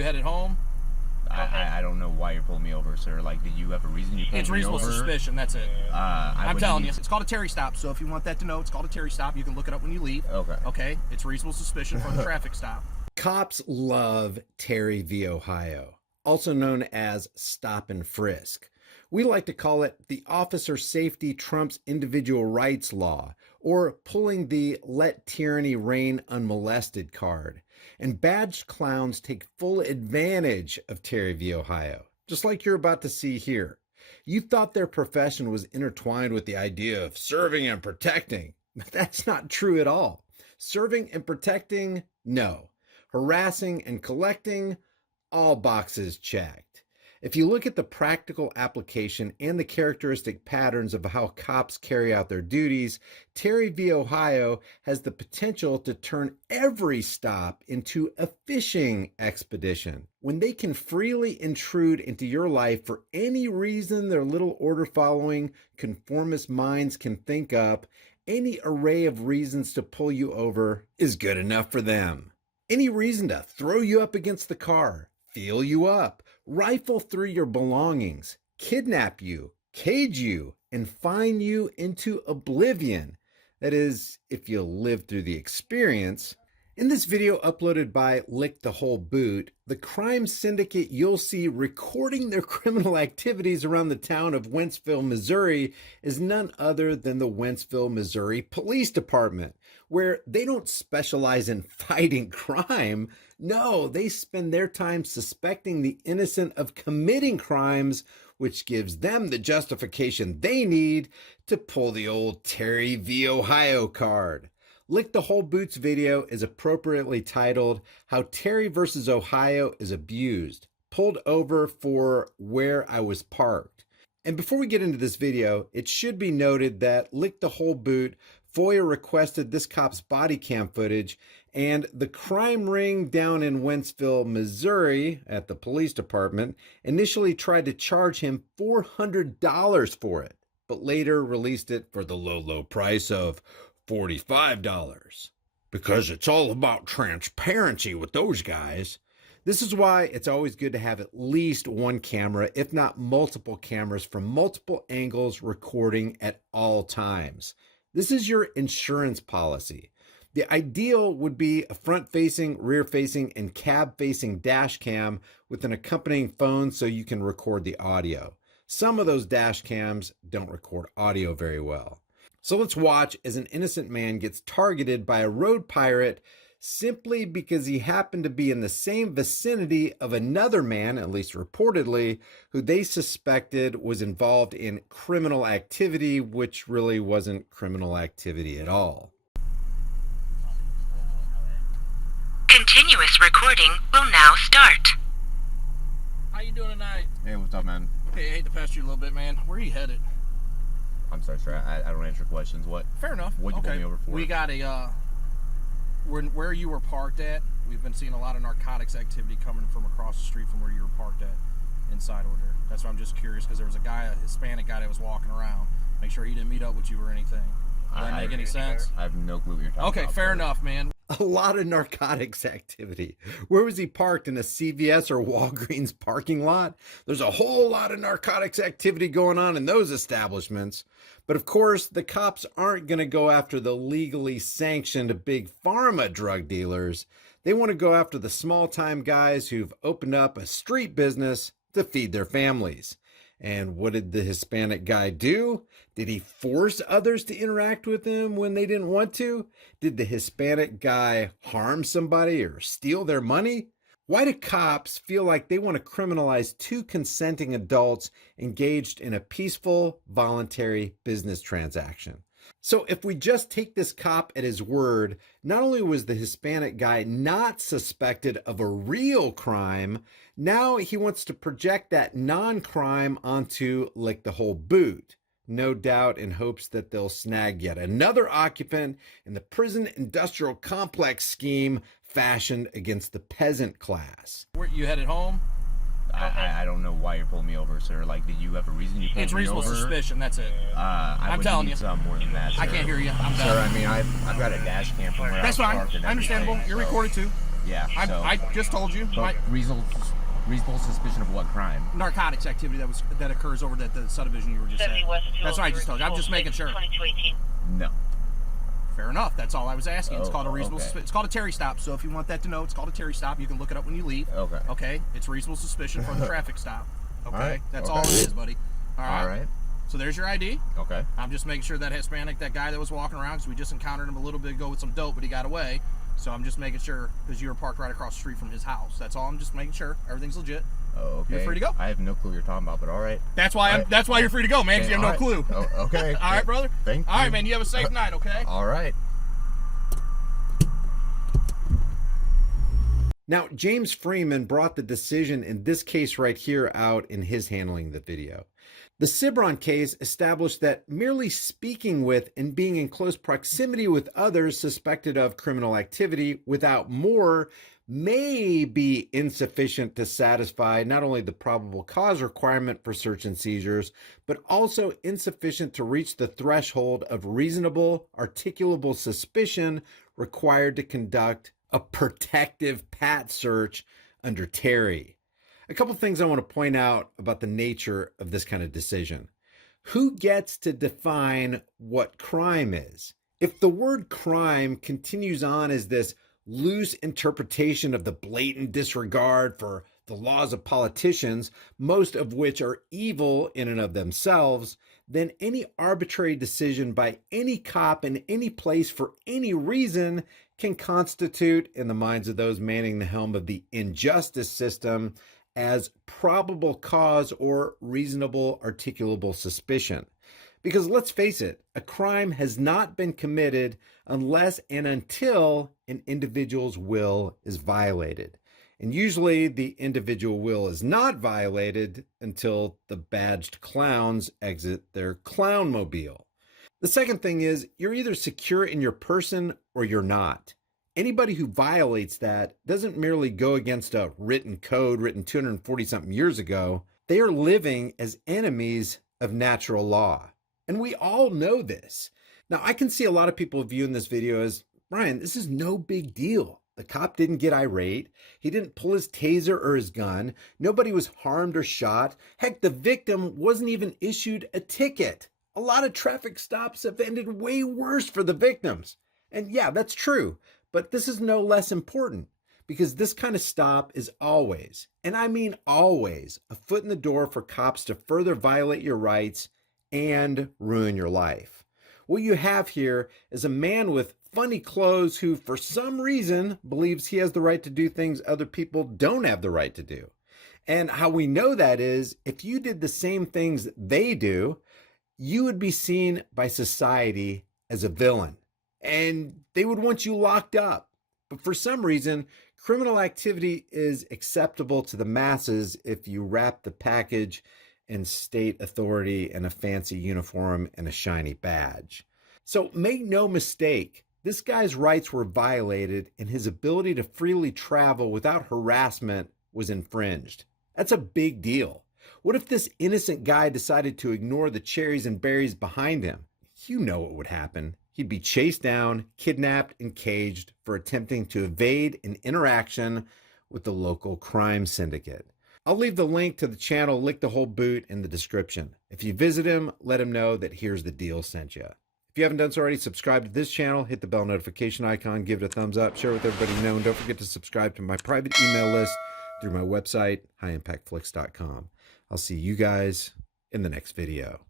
you headed home? I don't know why you're pulling me over, sir. Like, did you have a reason you pulled me over? It's reasonable suspicion, that's it. I'm telling you, need... it's called a Terry stop, so if you want that to know, it's called a Terry stop. You can look it up when you leave. Okay. Okay? It's reasonable suspicion for the traffic stop. Cops love Terry v. Ohio, also known as stop and frisk. We like to call it the officer safety trumps individual rights law, or pulling the let tyranny reign unmolested card. And badged clowns take full advantage of Terry v. Ohio, just like you're about to see here. You thought their profession was intertwined with the idea of serving and protecting, but that's not true at all. Serving and protecting, no. Harassing and collecting, all boxes checked. If you look at the practical application and the characteristic patterns of how cops carry out their duties, Terry v. Ohio has the potential to turn every stop into a fishing expedition. When they can freely intrude into your life for any reason their little order-following, conformist minds can think up, any array of reasons to pull you over is good enough for them. Any reason to throw you up against the car, feel you up, rifle through your belongings, kidnap you, cage you, and fine you into oblivion. That is, if you live through the experience. In this video uploaded by Lick the Whole Boot, the crime syndicate you'll see recording their criminal activities around the town of Wentzville, Missouri is none other than the Wentzville, Missouri Police Department, where they don't specialize in fighting crime. No, they spend their time suspecting the innocent of committing crimes, which gives them the justification they need to pull the old Terry v. Ohio card. Lick the Whole Boots video is appropriately titled, How Terry vs. Ohio is Abused, pulled over for where I was parked. And before we get into this video, it should be noted that Lick the Whole Boot FOIA requested this cop's body cam footage, and the crime ring down in Wentzville, Missouri, at the police department, initially tried to charge him $400 for it, but later released it for the low price of $45. Because it's all about transparency with those guys. This is why it's always good to have at least one camera, if not multiple cameras from multiple angles recording at all times. This is your insurance policy. The ideal would be a front-facing, rear-facing, and cab-facing dash cam with an accompanying phone so you can record the audio. Some of those dash cams don't record audio very well. So let's watch as an innocent man gets targeted by a road pirate simply because he happened to be in the same vicinity of another man, at least reportedly, who they suspected was involved in criminal activity, which really wasn't criminal activity at all. Continuous recording will now start. How you doing tonight? Hey, what's up, man? Hey, I hate to pester you a little bit, man. Where are you headed? I'm sorry, sir. I don't answer questions. What? Fair enough. What'd you pull me over for? We got a, where you were parked at, we've been seeing a lot of narcotics activity coming from across the street from where you were parked at, inside over there. That's why I'm just curious, because there was a Hispanic guy that was walking around. Make sure he didn't meet up with you or anything. Does that make any sense? I have no clue what you're talking about. Okay, fair enough, man. A lot of narcotics activity. Where was he parked? In a CVS or Walgreens parking lot? There's a whole lot of narcotics activity going on in those establishments. But of course, the cops aren't going to go after the legally sanctioned big pharma drug dealers. They want to go after the small-time guys who've opened up a street business to feed their families. And what did the Hispanic guy do? Did he force others to interact with him when they didn't want to? Did the Hispanic guy harm somebody or steal their money? Why do cops feel like they want to criminalize two consenting adults engaged in a peaceful, voluntary business transaction? So if we just take this cop at his word, not only was the Hispanic guy not suspected of a real crime, now he wants to project that non-crime onto Lick the Whole Boot. No doubt in hopes that they'll snag yet another occupant in the prison industrial complex scheme fashioned against the peasant class. Where you headed home? I don't know why you're pulling me over, sir. Like, did you have a reason you pulled me over? It's reasonable suspicion, that's it. I'm telling you. Some more than that, sir. I can't hear you. I'm done. Sir, I mean, I've got a dash cam from where That's I was fine. parked and Understandable. everything, You're so- recorded too. Yeah. So, I just told you. but reasonable suspicion of what crime? Narcotics activity that occurs over at the subdivision you were just at. That's what I just told you. I'm just making sure. No. Fair enough. That's all I was asking. It's Oh, called a reasonable okay. suspicion. It's called a Terry stop. So if you want that to know, it's called a Terry stop. You can look it up when you leave. Okay. Okay. It's reasonable suspicion for the traffic stop. Okay. right. That's Okay. all it is, buddy. All right. So there's your ID. Okay. I'm just making sure that Hispanic, that guy that was walking around, because we just encountered him a little bit ago with some dope, but he got away. So I'm just making sure, because you were parked right across the street from his house. That's all. I'm just making sure everything's legit. Oh, okay. You're free to go. I have no clue what you're talking about, but all right. That's why that's why you're free to go, man. 'Cause you have no All right. clue. Oh, okay. All right, brother. Thank you. All right, man. You have a safe night. Okay. All right. Now, James Freeman brought the decision in this case right here out in his handling the video. The Cibron case established that merely speaking with and being in close proximity with others suspected of criminal activity without more may be insufficient to satisfy not only the probable cause requirement for search and seizures, but also insufficient to reach the threshold of reasonable, articulable suspicion required to conduct a protective pat search under Terry. A couple things I want to point out about the nature of this kind of decision. Who gets to define what crime is? If the word crime continues on as this loose interpretation of the blatant disregard for the laws of politicians, most of which are evil in and of themselves, then any arbitrary decision by any cop in any place for any reason can constitute, in the minds of those manning the helm of the injustice system, as probable cause or reasonable articulable suspicion. Because let's face it, a crime has not been committed unless and until an individual's will is violated. And usually the individual will is not violated until the badged clowns exit their clownmobile. The second thing is, you're either secure in your person or you're not. Anybody who violates that doesn't merely go against a written code written 240-something years ago. They are living as enemies of natural law. And we all know this. Now, I can see a lot of people viewing this video as, Brian, this is no big deal. The cop didn't get irate. He didn't pull his taser or his gun. Nobody was harmed or shot. Heck, the victim wasn't even issued a ticket. A lot of traffic stops have ended way worse for the victims. And yeah, that's true. But this is no less important, because this kind of stop is always, and I mean always, a foot in the door for cops to further violate your rights and ruin your life. What you have here is a man with funny clothes who, for some reason, believes he has the right to do things other people don't have the right to do. And how we know that is, if you did the same things they do, you would be seen by society as a villain, and they would want you locked up. But for some reason, criminal activity is acceptable to the masses if you wrap the package in state authority and a fancy uniform and a shiny badge. So make no mistake, this guy's rights were violated and his ability to freely travel without harassment was infringed. That's a big deal. What if this innocent guy decided to ignore the cherries and berries behind him? You know what would happen. He'd be chased down, kidnapped, and caged for attempting to evade an interaction with the local crime syndicate. I'll leave the link to the channel, lick the whole boot, in the description. If you visit him, let him know that Here's the Deal sent you. If you haven't done so already, subscribe to this channel, hit the bell notification icon, give it a thumbs up, share with everybody you know, and don't forget to subscribe to my private email list through my website, highimpactflix.com. I'll see you guys in the next video.